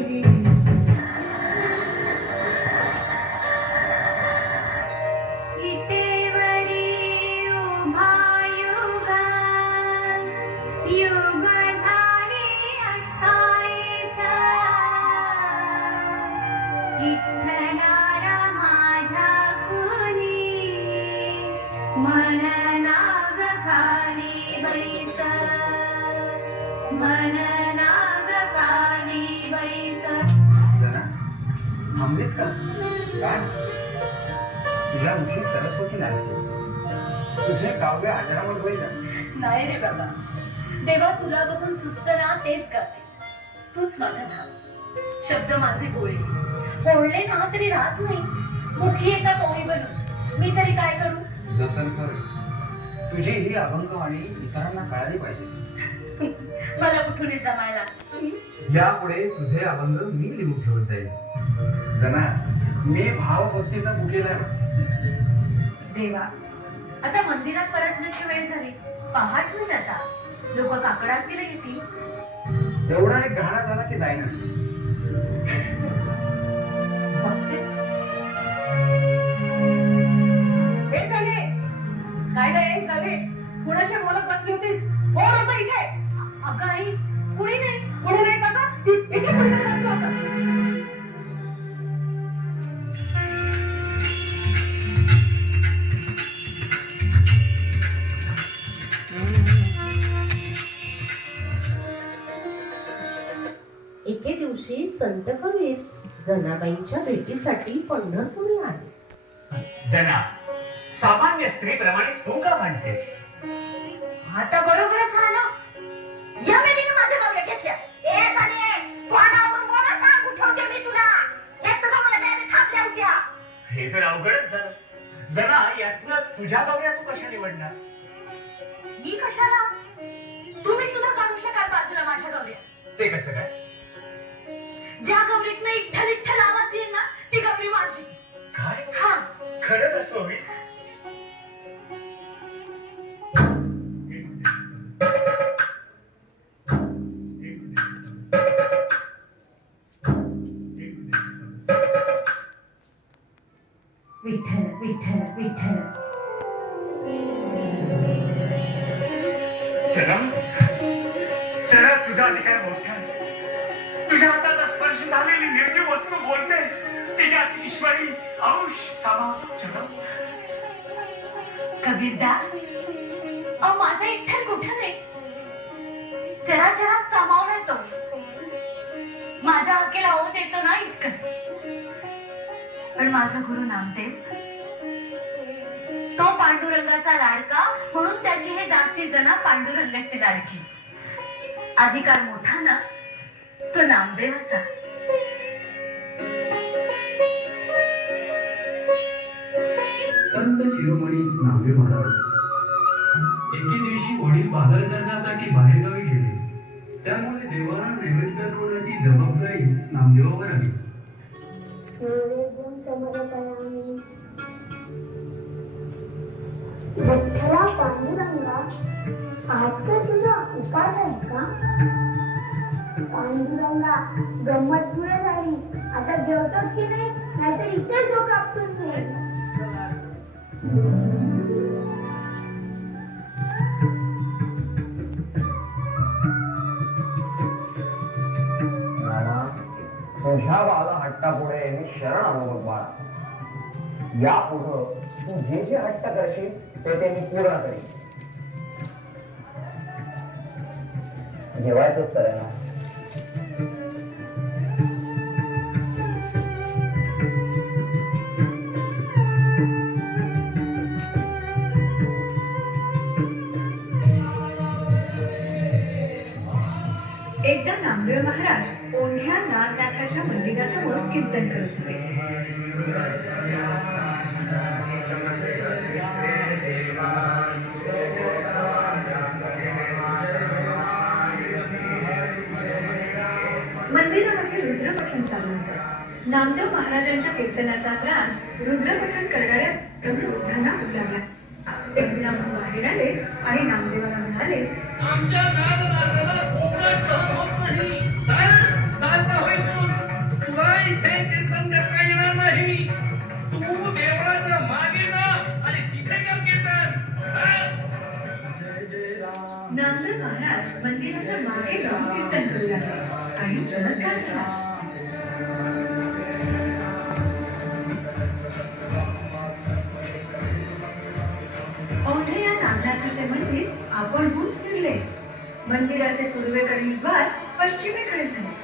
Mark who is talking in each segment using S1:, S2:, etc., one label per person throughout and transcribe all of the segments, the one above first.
S1: Thank you. काय? तुझ्या मुखी सरस्वती लागते. तुझे काव्य आजरामर होईल
S2: नाही रे बाबा. देवा तुला बघून सुस्त ना तेच करते. तूच माझा भाव शब्द माझे बोलले बोलले ना तरी राहत नाही. मुखी एका तोही बनून. मी तरी काय करू?
S1: जतन कर. तुझी ही अभंगवाणी इतरांना कळाली पाहिजे.
S2: मला कुठून जमायला?
S1: यापुढे तुझे अभंग मी लिहून ठेवत जाईल जना मी भावभक्तीचा बुकेला
S2: देवा आता मंदिरात परतण्याची वेळ झाली. पहाट होईल आता. लोक काकड आरतीला येतील.
S1: एवढा एक घाणा झाला की जाईनच
S2: हे काय काय झाले कुणाशी बोलत बसली होतीस? कोण होतं इथे. अगं आई कुणी नाही. कुणी नाही कसं इथे कुणी नाही बसलं होतं
S3: संत कबीर जनाबाईंच्या भेटीसाठी पंढरपुरी आले.
S4: जना सामान्य स्त्रीप्रमाणे तू का म्हणतेस
S2: आता बरोबरच झालं या माझ्या घेतल्या. ए झाले बोला सांग उठवते मी तुला. एक बॅबी थांबल्या होत्या.
S4: हे तर अवघडच झालं. जना यातनं तुझ्या गौऱ्या तू कशा निवडणार?
S2: मी कशाला? तुम्ही सुद्धा काढू शकाल बाजूला माझ्या गवऱ्या
S4: ते कसं काय?
S2: ज्या गौरीत मी इठ्ठल इठ्ठल आवाज येईल ना ती गौरी माझी.
S4: काय?
S2: हा.
S4: खरंच असं होईल
S2: विठ्ठल विठ्ठल विठ्ठल.
S4: चला. चला तुझा अधिकार मोठा. तुझ्या हाताचा बोलते तिच्यात ईश्वरी अंश सामा जगत.
S2: कबीरदा अहो माझा इठ्ठल कुठं नाही जरा जरा सामावून येतो. माझ्या हकेला होत येतो ना इतकं. पण माझा गुरु नामदेव. तो पांडुरंगाचा लाडका म्हणून त्याची हे दासी जना पांडुरंगाची लाडकी. अधिकार मोठा ना तो नामदेवाचा
S5: संत शिरोमणी नामदेव महाराज. एके दिवशी वडील बाजार करण्यासाठी बाहेरगावी गेले. त्यामुळे देवाला नैवेद्य दाखवण्याची जबाबदारी नामदेवावर आली.
S6: पांडुरंगा आज काय तुझा उपास आहे का? पांडुरंगा गंमत पुढे झाली. आता जेवतोस की नाही? नाहीतर इथेच डोकं आपटून घे.
S7: रामा तुझ्या बाला हट्टापुढे मी शरण आलो बघ बाळा. या पुढं तू जे जे हट्ट करशील ते ते मी पूर्ण करीन. जेवायचंच तर आहे ना?
S8: एकदा नामदेव महाराज ओंढ्या नागनाथाच्या मंदिरासमोर कीर्तन करत होते. मंदिरामध्ये रुद्रपठण चालू होतं. नामदेव महाराजांच्या कीर्तनाचा त्रास रुद्रपठण करणाऱ्या ब्रह्मबुद्धांना होऊ लागला. ते मंदिरामधून बाहेर आले आणि नामदेवाला म्हणाले
S9: आमच्या नादनाथाला कोकणात सहन होत नाही. कारण चालता होय तू तुला इथे कीर्तन करता येणार नाही? तू देवळाच्या मागे जा आणि तिथे कर कीर्तन?
S8: नामदेव महाराज मंदिराच्या मागे जाऊन कीर्तन करू लागले आणि चमत्कार झाला. आपणहून फिरले. मंदिराचे पूर्वेकडील द्वार पश्चिमेकडे झाले.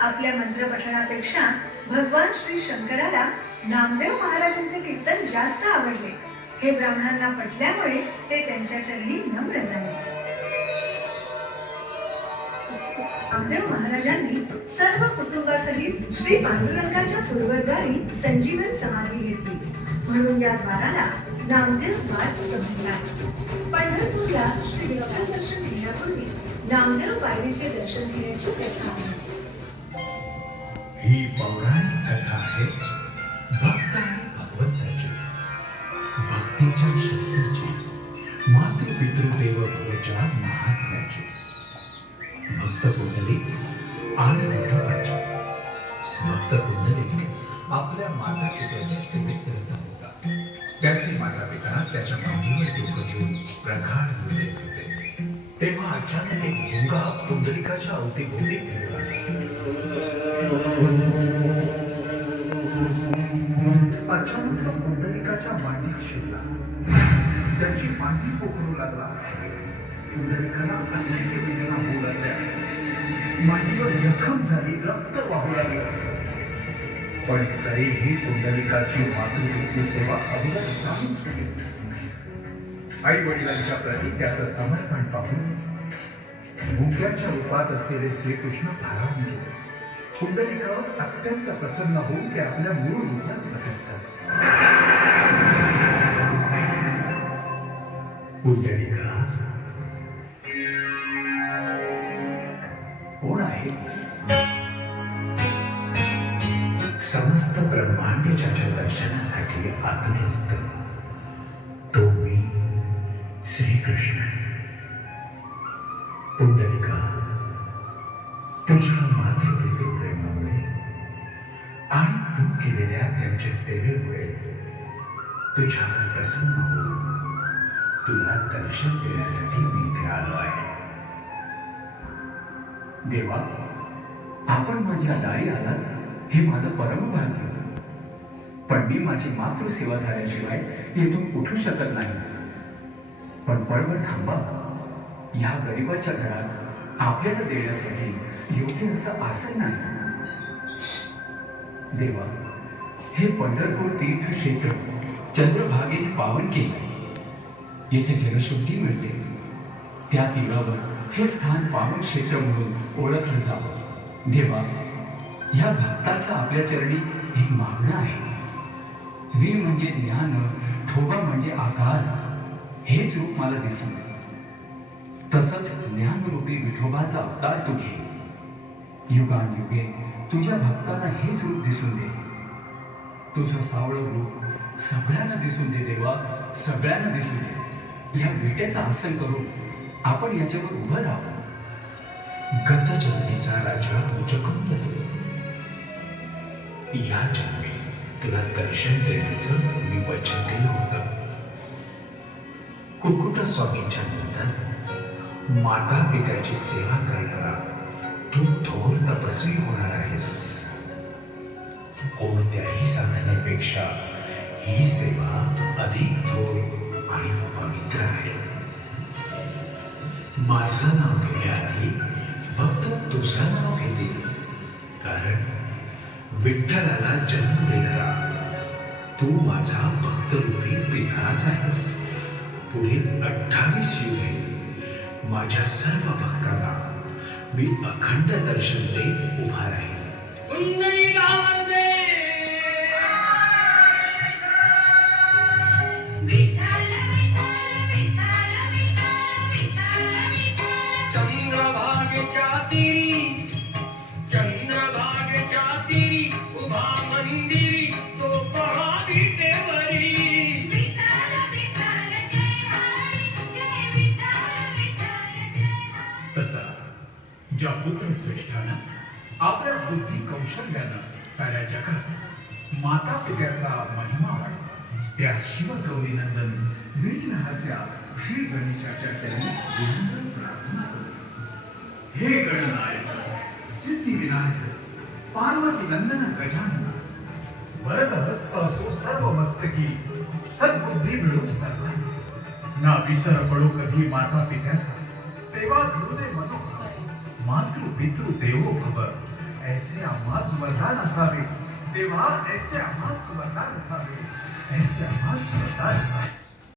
S8: आपल्या मंत्रपठणापेक्षा भगवान श्री शंकराला नामदेव महाराजांचे कीर्तन जास्त आवडले. हे ब्राह्मणांना पटल्यामुळे ते त्यांच्या चरणी नम्र झाले. नामदेव महाराजांनी सर्व कुटुंबासहित श्री पांडुरंगाच्या पूर्वद्वारी संजीवन समाधी घेतली. म्हणून या द्वाराला नामदेव द्वार असं पंढरपूरला श्री विठ्ठल दर्शन घेण्यापूर्वी नामदेव पायरीचे दर्शन घेण्याची प्रथा आहे.
S4: ही पौराणिक कथा आहे भक्त आणि भगवंताची भक्तीच्या शक्तीची मातृपितृदेव भवच्या महात्म्याची. भक्त पुंडलिक प्रगाढ होते तेव्हा अचानक एक भुंगा पुंडलिकाच्या अवतीभोवती अचानक तो पुंडलिकाच्या मांडीत शिरला. त्याची मांडी पोखरू लागला. पुंडलिकाला असह्य वेदना होऊ लागल्या. मांडीवर जखम झाली रक्त वाहू लागलं. पण तरीही पुंडलिकाची मातृभूती सेवा अगोदर सांगून होती आई वडिलांच्या प्रती त्याचं समर्पण पाहून मुक्याच्या रूपात असलेले श्रीकृष्ण भारावले कुंडलिक अत्यंत प्रसन्न होऊन ते आपल्या मूळ रूपात प्रकट झाले. कुंडलिका कोण आहे? समस्त ब्रह्मांड ज्याच्या दर्शनासाठी आतुर कृष्ण पुंडलिका तुझ्या मातृपितृ प्रेमामुळे आणि तू केलेल्या त्यांच्या सेवेमुळे तुझ्यावर प्रसन्न होऊन तुला दर्शन देण्यासाठी मी इथे आलो आहे. देवा आपण माझ्या दारी आलात हे माझं परमभाग्य पण मी माझी मातृसेवा झाल्याशिवाय येथून उठू शकत नाही. पण पळवर थांबा. ह्या गरिबाच्या घरात आपल्याला देण्यासाठी योग्य असं आसन नाही. देवा हे पंढरपूर तीर्थक्षेत्र चंद्रभागेने पावन केले. येथे जलशुद्धी मिळते. त्या तीरावर हे स्थान पावन क्षेत्र म्हणून ओळखलं जावं. देवा या भक्ताचा आपल्या चरणी एक मागणं आहे. वी म्हणजे ज्ञान ठोबा म्हणजे आकार. हेच रूप मला दिसून तसंच ज्ञानरूपी विठोबाचा अवतार तू घे. युगानयुगे तुझ्या भक्तांना हेच रूप दिसून दे. तुझं सावळं रूप सगळ्यांना दिसून दे देवा सगळ्यांना दिसून दे. या बेट्याचं आसन करून आपण याच्यावर उभं राहावं गत जन्मीचा राजा मुचकुंद येतो. या जन्मी तुला दर्शन देण्याचं मी वचन दिलं होतं. कुकुट स्वामीच्या नंतर माता पित्याची सेवा करणारा तू थोर तपस्वी होणार आहेस. कोणत्याही साधनेपेक्षा ही सेवा अधिक थोर आणि पवित्र आहे. माझं नाव घेण्याआधी फक्त तुझं नाव घेते कारण विठ्ठलाला जन्म देणारा तू माझा भक्तरूपी पिताच आहेस. पुढील अठ्ठावीस युगे माझ्या सर्व भक्तांना मी अखंड दर्शन देत उभा राहील ज्या पुत्र श्रेष्ठानं आपल्या बुद्धी कौशल्यानं साऱ्या जगात माता पित्याचा महिमा वाढला त्या शिवगौरीनंदन विघ्नहत्या श्री गणेशाच्या चरणी विनम्र प्रार्थना करू हे गणनायक सिद्धिविनायक पार्वती नंदन गजानन वरद हस्त असो सर्व मस्तकी सद्बुद्धी मिळू सर्व ना विसर पडू कधी माता पित्याचा सेवा करू दे मनोभाव मातृ पितृ देवो भव ऐसे आम्हाच वरदान असावे तेव्हा ऐसे आम्हाच वरदान असावे ऐसे आम्हाच वरदान असावे